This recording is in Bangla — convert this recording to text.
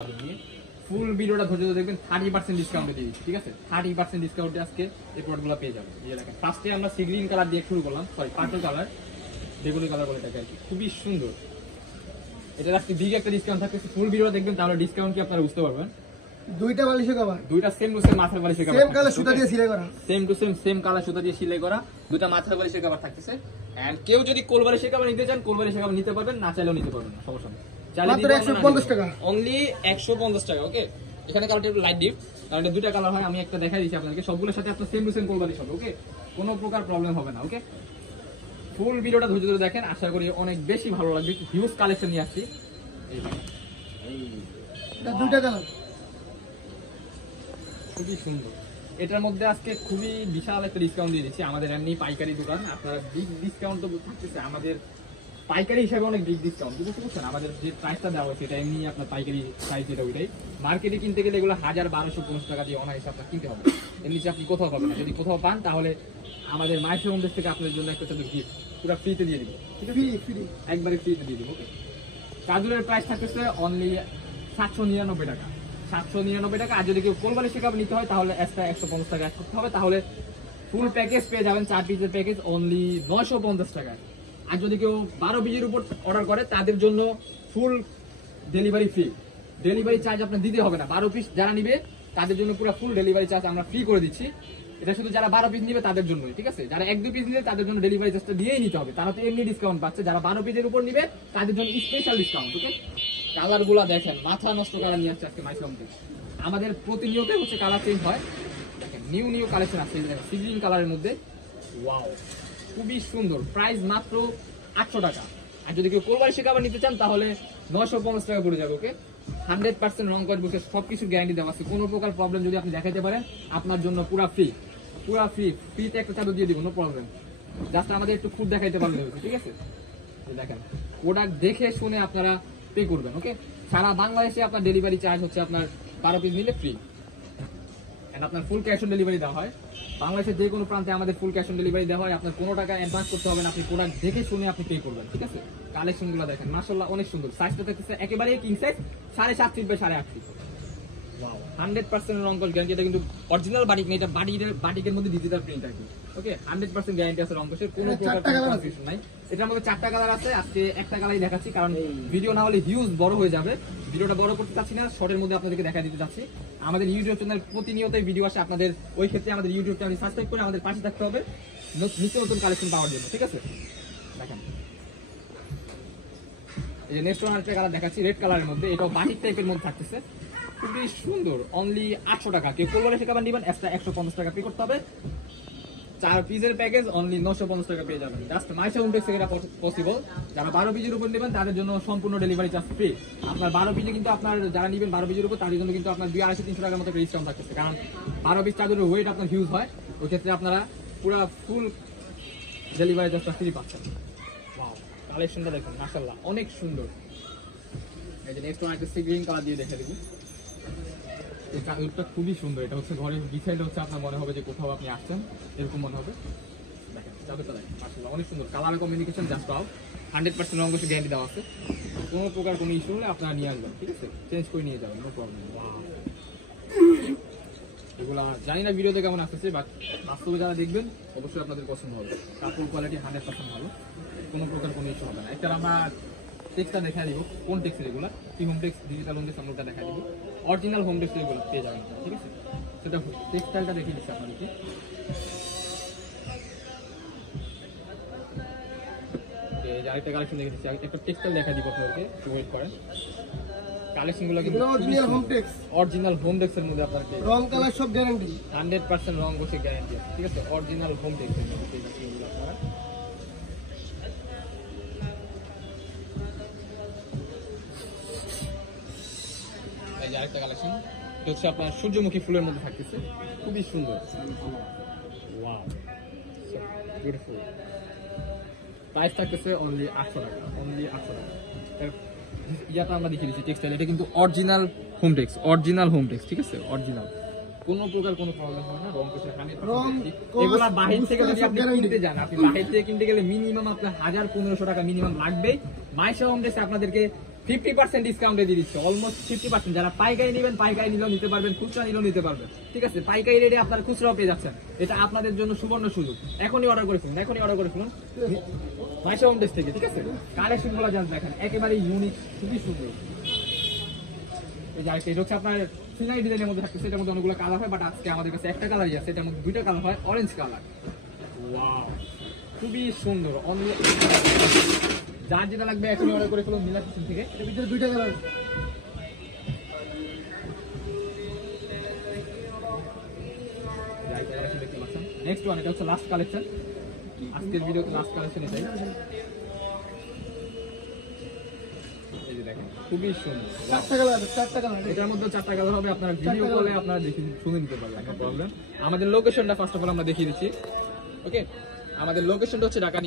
ফুল ভিডিওটা ধৈর্য দেখবেন 30% ডিসকাউন্টে দিয়ে দিচ্ছি, ঠিক আছে? 30% ডিসকাউন্টে আজকে এই প্রোডাক্টগুলো পেয়ে যাবেন। এই দেখেন, ফার্স্টে আমরা সি গ্রিন কালার দিয়ে শুরু করলাম, সরি পার্পল কালার, বেগুনি কালার বলে এটাকে আর কি, খুবই সুন্দর। এটা আজকে বিগ একটা ডিসকাউন্ট থাকছে, ফুল ভিডিও দেখবেন তাহলে ডিসকাউন্ট কি আপনারা বুঝতে পারবেন। দুইটা বালিশের কভার, দুইটা সেম টু সেম মাথার বালিশের কভার, সেম কালার সুতা দিয়ে সেলাই করা, সেম টু সেম কালার সুতা দিয়ে সেলাই করা, দুইটা মাথার বালিশের কভার থাকতেছে। এন্ড কেউ যদি কোল বালিশের কভার নিতে চান, কোল বালিশের কভার নিতে পারবেন, না চাইলেও নিতে পারবেন না, সমস্যা নেই। মাত্র 150 টাকা, অনলি 150 টাকা। ওকে, এখানে কালারটা একটু লাইট ডিপ, কারণ এটা দুইটা কালার হয়, আমি একটা দেখাই দিচ্ছি আপনাদেরকে। সবগুলোর সাথে আপনার সেম টু সেম কোল বালিশ হবে, ওকে, কোনো প্রকার প্রবলেম হবে না। ওকে, ফুল ভিডিওটা ধৈর্য ধরে দেখেন, আশা করি অনেক বেশি ভালো লাগবে। হিউজ কালেকশন নিয়ে আসছি। এই দেখেন, এটা দুইটা কালার, খুবই সুন্দর। এটার মধ্যে আজকে খুবই বিশাল একটা ডিসকাউন্ট দিয়ে দিচ্ছি। আমাদের এমনি পাইকারি দোকান, আপনারা বিগ ডিসকাউন্ট তো থাকতেছে, আমাদের পাইকারি হিসাবে অনেক বিগ ডিসকাউন্ট বুঝতে পারছেন। আমাদের যে প্রাইসটা দেওয়া হয়েছে এটা এমনি আপনার পাইকারি প্রাইস যেটা ওইটাই। মার্কেটে কিনতে গেলে এগুলো 1000-1250 টাকা দিয়ে অনায়াসে আপনার কিনতে হবে, এর নিচে আপনি কোথাও পাবেন না। যদি কোথাও পান তাহলে আমাদের মাইশো হোম থেকে আপনাদের জন্য একটা গিফট পুরো ফ্রিতে দিয়ে দিব, ঠিক আছে? ফ্রি একবারে ফ্রিতে দিয়ে দিব। ওকে, চাদরের প্রাইস থাকতেছে অনলি 799 টাকা, 799 টাকা। আর যদি কেউ কোল বালিশের কভার নিতে হয় তাহলে এক্সট্রা 150 টাকা অ্যাড করতে হবে, তাহলে ফুল প্যাকেজ পেয়ে যাবেন। 4 পিসের প্যাকেজ অনলি 950 টাকায়। আর যদি কেউ 12 পিসের উপর অর্ডার করে তাদের জন্য food delivery free, delivery charge আপনার দিতে হবে না। 12 পিস যারা নিবে তাদের জন্য পুরো ফুল ডেলিভারি চার্জ আমরা ফ্রি করে দিচ্ছি। এটা শুধু যারা 12 পিস নিবে তাদের জন্যই, ঠিক আছে? যারা 1-2 পিস নিবে তাদের জন্য ডেলিভারি চার্জটা দিয়েই নিতে হবে, তারা তো এমনি ডিসকাউন্ট পাচ্ছে। যারা 12 পিসের উপর নিবে তাদের জন্য স্পেশাল ডিসকাউন্ট। ওকে, কালার গুলা দেখেন, মাথা নষ্ট কালার নিয়ে আসছে আজকে মাইশো হোম থেকে। আমাদের প্রতিনিয়ত হচ্ছে কালার চেঞ্জ হয়, দেখেন নিউ কালেকশন আছে। সি গ্রিন কালারের মধ্যে, ওয়াও, খুবই সুন্দর। প্রাইস মাত্র 800 টাকা। আর যদি কেউ কোল বালিশের কভার নিতে চান তাহলে 950 টাকা পড়ে যাবে। ওকে, 100% রং কস বসে সবকিছু গ্যারান্টি দেওয়া আছে। কোনো প্রকার প্রবলেম যদি আপনি দেখাইতে পারেন আপনার জন্য পুরা ফ্রিতে একটা চাদর দিয়ে দিব, নো প্রবলেম। জাস্ট আমাদের একটু খুদ দেখাইতে পারলে হবে, ঠিক আছে? দেখেন, প্রোডাক্ট দেখে শুনে আপনারা পে করবেন। ওকে, সারা বাংলাদেশে আপনার ডেলিভারি চার্জ হচ্ছে আপনার 12 পিস নিলে ফ্রি, এন্ড আপনার ফুল ক্যাশ অন ডেলিভারি দেওয়া হয়। বাংলাদেশের যে কোনো প্রান্তে আমাদের ফুল ক্যাশ অন ডেলিভারি দেওয়া হয়। আপনার কোনো টাকা অ্যাডভান্স করতে হবে না, আপনি প্রোডাক্ট দেখে শুনে আপনি পে করবেন, ঠিক আছে? কালেকশন গুলো দেখেন, মাশাআল্লাহ অনেক সুন্দর। সাইজটা থাকতেছে একেবারে king size, 7.5 feet by 8.5 feet. Wow, 100% রং কস গ্যারান্টি। এটা কিন্তু অরিজিনাল বাটিক না, এটা বাটিকের মধ্যে ডিজিটাল প্রিন্ট আছে। ওকে, 100% গ্যারান্টি আছে রং কসের, কোনো প্রকার কনফিউশন নাই। এটার মধ্যে 4টা কালার আছে, আজকে একটা কালারই দেখাচ্ছি কারণ ভিডিও না হলে হিউজ বড় হয়ে যাবে। ভিডিওটা বড় করতে চাচ্ছি না, শর্টের মধ্যে আপনাদেরকে দেখা দিতে চাচ্ছি। আমাদের ইউটিউব চ্যানেল প্রতিনিয়তই ভিডিও আসে, আপনাদের ওই ক্ষেত্রে আমাদের ইউটিউব চ্যানেল সাবস্ক্রাইব করে আমাদের পাশে থাকতে হবে নিত্য নতুন কালেকশন পাওয়ার জন্য, ঠিক আছে? দেখেন, এই যে নেক্সট একটা কালার দেখাচ্ছি রেড কালারের মধ্যে, এটাও বাটিক টাইপের মধ্যে থাকতেছে, খুবই সুন্দর। অনলি 800 টাকা। কেউ কোল বালিশের কভার নেবেন এক্সট্রা 150 টাকা পে করতে হবে। 4 পিসের প্যাকেজ অনলি 950 টাকা পেয়ে যাবেন। জাস্ট মাইশো হোম থেকে এটা পসিবল। যারা 12 পিসের উপর নেবেন তাদের জন্য সম্পূর্ণ ডেলিভারি চার্জ ফ্রি। আপনার 12 পিসে কিন্তু আপনার যারা নেবেন 12 পিসের উপর তাদের জন্য কিন্তু আপনার 250-300 টাকার মতো ডিসকাউন্ট থাকতেছে, কারণ 12 পিস চাদরের ওয়েট আপনার হিউজ হয়। ওই ক্ষেত্রে আপনারা পুরো ফুল ডেলিভারি চার্জটা ফ্রি পাচ্ছেন। ওয়াও, কালেকশনটা দেখুন, মাশাআল্লাহ অনেক সুন্দর। এই যে নেক্সট ওয়ান একটা সি গ্রিন কালার দিয়ে দেখে দেবো। এটা খুবই সুন্দর। এটা হচ্ছে ঘরের বিছাইলে হচ্ছে আপনার মনে হবে যে কোথাও আপনি আসছেন, এরকম মনে হবে। দেখেন চাদরটা দেখেন, মাশাআল্লাহ অনেক সুন্দর। কালার কমিউনিকেশন জাস্ট পাও, 100% রং কস গ্যারান্টি দেওয়া আছে। কোনো প্রকার কোনো ইস্যু হলে আপনারা নিয়ে আসবেন, ঠিক আছে? চেঞ্জ করে নিয়ে যাবেন, নো প্রবলেম। ওয়াও, এগুলা জানি না ভিডিওতে কেমন আসতেছে, বাট বাস্তবে যারা দেখবেন অবশ্যই আপনাদের পছন্দ হবে। কাপড় কোয়ালিটি 100% ভালো, কোনো প্রকার কোনো ইস্যু হবে না। একটা আমরা টেক্সটা দেখা দিব, কোন টেক্সের এগুলা, কি home tex, digital home tex আমরা দেখা দিব। অরিজিনাল হোম টেক্স এগুলো পেয়ে যাবেন, ঠিক আছে? সেটা টেক্সটাইলটা দেখিয়ে দিচ্ছি আপনাদেরকে। আরেকটা কালেকশন দেখে দিচ্ছি, একটা টেক্সটাইল দেখা দিব আপনাদেরকে, একটু ওয়েট করেন। কালেকশনগুলো কিন্তু অরিজিনাল হোম টেক্সের মধ্যে আপনাদেরকে রং কালার সব গ্যারান্টি, 100% রং বসে গ্যারান্টি আছে, ঠিক আছে? অরিজিনাল হোম টেক্সের মধ্যে এগুলো আপনারা। এই যে আরেকটা কালেকশন, এটা হচ্ছে আপনার সূর্যমুখী ফুলের মধ্যে থাকতেছে, খুবই সুন্দর। Wow, beautiful. প্রাইস থাকতেছে অনলি 800 টাকা, অনলি 800 টাকা। ইয়াটা আমরা দেখিয়ে দিচ্ছি টেক্সটাইল, এটা কিন্তু অরিজিনাল হোম টেক্স, ঠিক আছে? অরিজিনাল, কোনো প্রকার কোনো প্রবলেম হয় না। রং কষে এগুলা বাহির থেকে যদি আপনি কিনতে যান, আপনি বাহির থেকে কিনতে গেলে মিনিমাম আপনার 1000-1500 টাকা মিনিমাম লাগবেই। মাইশো হোম টেক্সে আপনাদেরকে 50% ডিসকাউন্টে দিয়ে দিচ্ছে, অলমোস্ট 50%। যারা পাইকারি নেবেন, পাইকারি নিলেও নিতে পারবেন, খুচরা নিলেও নিতে পারবেন, ঠিক আছে? পাইকারি রেটে আপনারা খুচরাও পেয়ে যাচ্ছেন। এটা আপনাদের জন্য সুবর্ণ সুযোগ। এখনই অর্ডার করে ফেলুন, এখনই অর্ডার করে ফেলুন মাইশা হোম ডেস্ক থেকে, ঠিক আছে? কালেকশন গুলো জাস্ট দেখেন, একেবারে ইউনিক, খুবই সুন্দর। এই যে আরেকটা, এটা হচ্ছে আপনার সিনারি ডিজাইনের মধ্যে থাকতেছে, এটার মধ্যে অনেকগুলো কালার হয়, বাট আজকে আমাদের কাছে একটা কালারই আছে, এটার মধ্যে দুইটা কালার হয়, অরেঞ্জ কালার। ওয়াও, খুবই সুন্দর। অনলি যার যেটা লাগবে এখনই অর্ডার করে ফেলুন নীলা কিচেন থেকে। এর ভিতরে দুইটা কালার। নেক্সট ওয়ান, এটা হচ্ছে লাস্ট কালেকশন, আজকের ভিডিওতে লাস্ট কালেকশন এটাই। এই যে দেখেন, খুবই সুন্দর। চারটা কালার, চারটা কালার। এটার মধ্যে 4টা কালার হবে, আপনারা ভিডিও কলে আপনারা দেখে শুনে নিতে পারবেন, কোনো প্রবলেম। আমাদের লোকেশনটা ফার্স্ট অফ অল আমরা দেখিয়ে দিচ্ছি। ওকে, আমাদের লোকেশনটা হচ্ছে ঢাকা